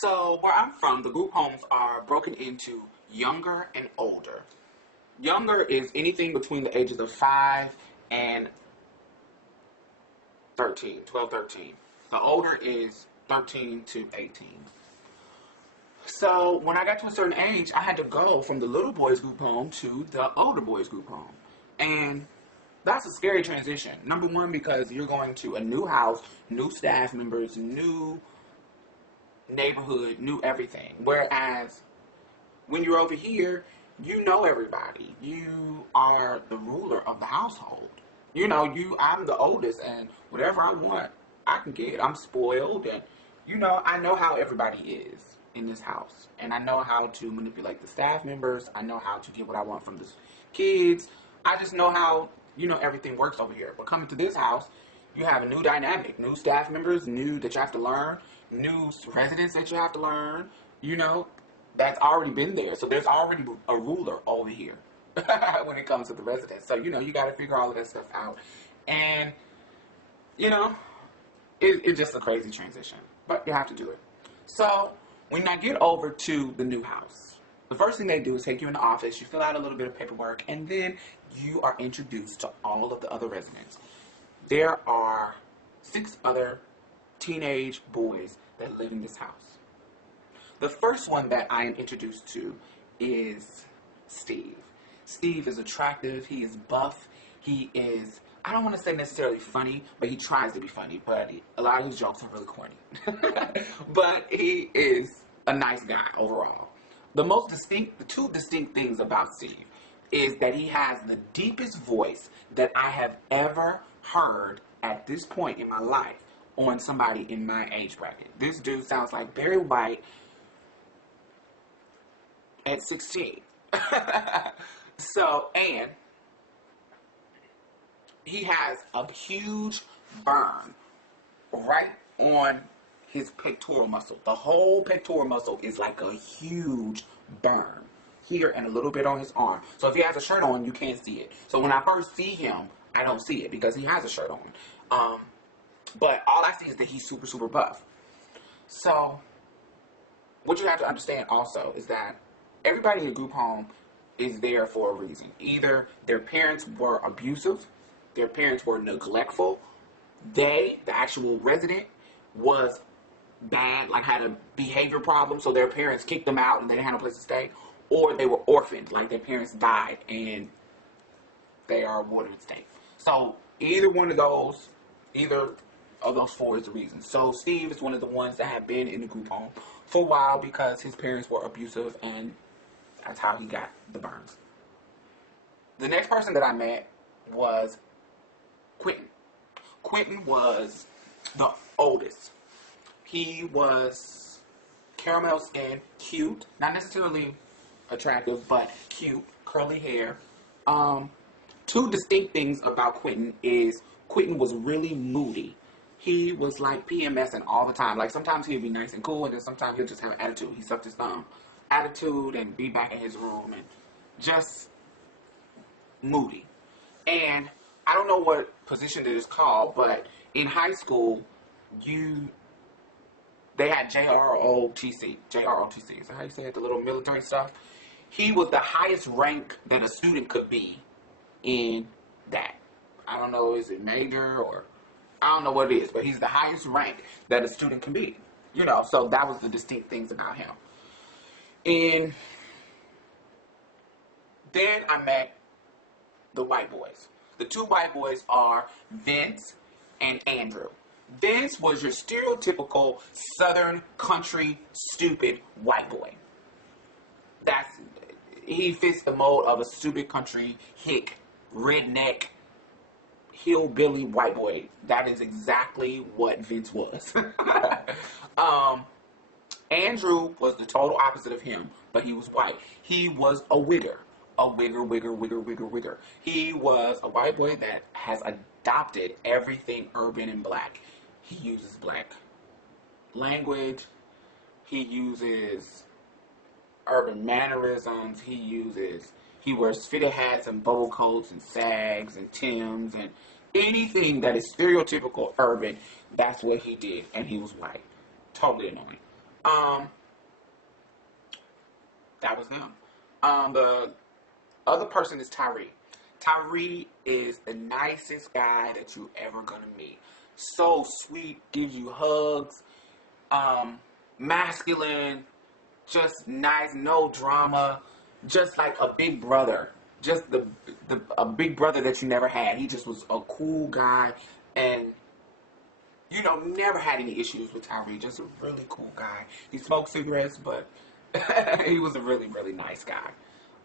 So where I'm from, the group homes are broken into younger and older. Younger is anything between the ages of 5 and 13, 12, 13. The older is 13 to 18. So when I got to a certain age, I had to go from the little boys group home to the older boys group home. And that's a scary transition. Number one, because you're going to a new house, new staff members, new neighborhood, new everything. Whereas when you're over here, you know everybody. You are the ruler of the household. I'm the oldest, and whatever I want, I can get. I'm spoiled, and I know how everybody is in this house, and I know how to manipulate the staff members. I know how to get what I want from the kids. I just know how everything works over here. But coming to this house, you have a new dynamic, new staff members, new that you have to learn, new residents that you have to learn. That's already been there. So there's already a ruler over here when it comes to the residents. So, you got to figure all of that stuff out. And, it's just a crazy transition. But you have to do it. So when I get over to the new house, the first thing they do is take you in the office. You fill out a little bit of paperwork. And then you are introduced to all of the other residents. There are 6 other teenage boys that live in this house. The first one that I am introduced to is Steve. Steve is attractive. He is buff. He is, I don't want to say necessarily funny, but he tries to be funny. But a lot of his jokes are really corny. But he is a nice guy overall. The two distinct things about Steve is that he has the deepest voice that I have ever heard at this point in my life on somebody in my age bracket. This dude sounds like Barry White at 16. And he has a huge burn right on his pectoral muscle. The whole pectoral muscle is like a huge burn here and a little bit on his arm. So if he has a shirt on, you can't see it. So when I first see him, I don't see it because he has a shirt on. But all I see is that he's super, super buff. So what you have to understand also is that everybody in a group home is there for a reason. Either their parents were abusive, their parents were neglectful, the actual resident, was bad, like had a behavior problem, so their parents kicked them out and they didn't have no place to stay, or they were orphaned, like their parents died and they are watered in state. So either of those 4 is the reason. So Steve is one of the ones that have been in the group home for a while because his parents were abusive and that's how he got the burns. The next person that I met was Quentin. Quentin was the oldest. He was caramel skin, cute, not necessarily attractive, but cute, curly hair. 2 distinct things about Quentin is Quentin was really moody. He was like PMSing all the time. Like sometimes he'd be nice and cool, and then sometimes he'll just have an attitude. He sucked his thumb. Attitude and be back in his room and just moody. And I don't know what position it is called, but in high school, they had JROTC. JROTC. Is that how you say it? The little military stuff. He was the highest rank that a student could be in that. I don't know, is it major or I don't know what it is, but he's the highest rank that a student can be. So that was the distinct things about him. And then I met the white boys. The 2 white boys are Vince and Andrew. Vince was your stereotypical Southern country stupid white boy. He fits the mold of a stupid country hick, redneck, hillbilly white boy. That is exactly what Vince was. Andrew was the total opposite of him, but he was white. He was a wigger. A wigger. He was a white boy that has adopted everything urban and black. He uses black language. He uses urban mannerisms. He wears fitted hats and bowl coats and sags and Timbs and anything that is stereotypical urban. That's what he did, and he was white. Totally annoying. Um, that was them. The other person is Tyree. Tyree is the nicest guy that you ever gonna meet. So sweet, gives you hugs, masculine, just nice, no drama, just like a big brother, just the a big brother that you never had. He just was a cool guy, and never had any issues with Tyree. Just a really cool guy. He smoked cigarettes, but he was a really, really nice guy.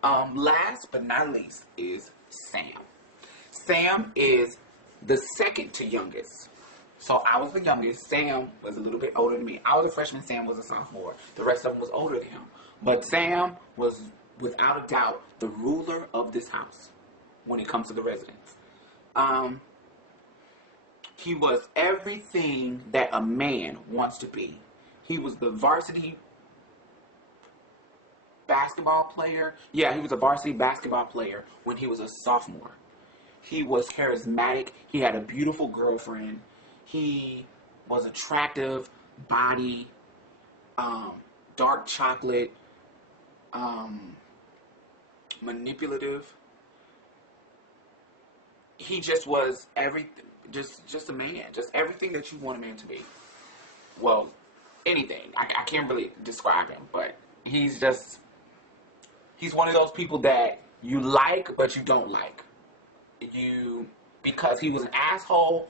Last but not least is Sam. Sam is the second to youngest. So I was the youngest. Sam was a little bit older than me. I was a freshman. Sam was a sophomore. The rest of them was older than him. But Sam was, without a doubt, the ruler of this house when it comes to the residents. He was everything that a man wants to be. He was the varsity basketball player. Yeah, he was a varsity basketball player when he was a sophomore. He was charismatic. He had a beautiful girlfriend. He was attractive, body, dark chocolate, manipulative. He just was everything, just a man, just everything that you want a man to be. Well, anything. I can't really describe him, but he's one of those people that you like, but you don't like. Because he was an asshole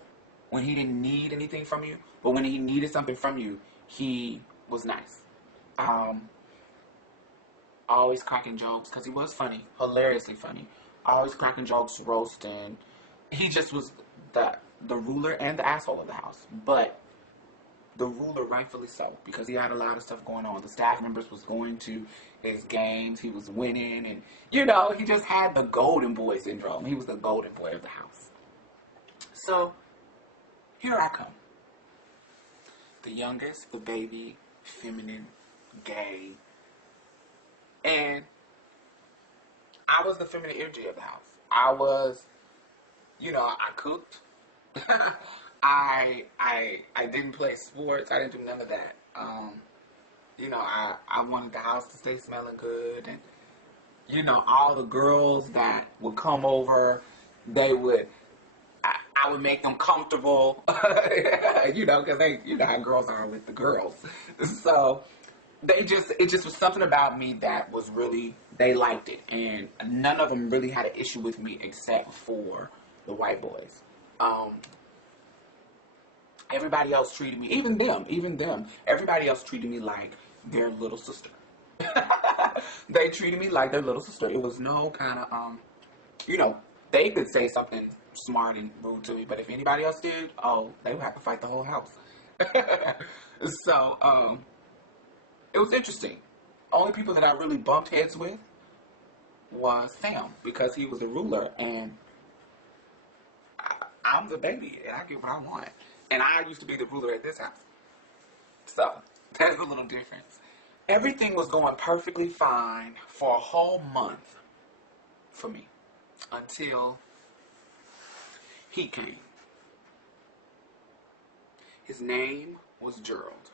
when he didn't need anything from you, but when he needed something from you, he was nice. Always cracking jokes, because he was funny, hilariously funny. Always cracking jokes, roasting. He just was the ruler and the asshole of the house, but the ruler rightfully so, because he had a lot of stuff going on. The staff members was going to his games, he was winning, and he just had the golden boy syndrome. He was the golden boy of the house. So here I come, the youngest, the baby, feminine, gay, and I was the feminine energy of the house. I was, I cooked. I didn't play sports. I didn't do none of that. I wanted the house to stay smelling good, and all the girls that would come over, I would make them comfortable, because how girls are with the girls. So it just was something about me that was really, they liked it, and none of them really had an issue with me except for the white boys. Everybody else treated me, even them, everybody else treated me like their little sister. They treated me like their little sister. It was no kind of, they could say something smart and rude to me, but if anybody else did, they would have to fight the whole house. So, it was interesting. Only people that I really bumped heads with was Sam, because he was the ruler, and I'm the baby, and I get what I want. And I used to be the ruler at this house. So, there's a little difference. Everything was going perfectly fine for a whole month for me, until he came. His name was Gerald.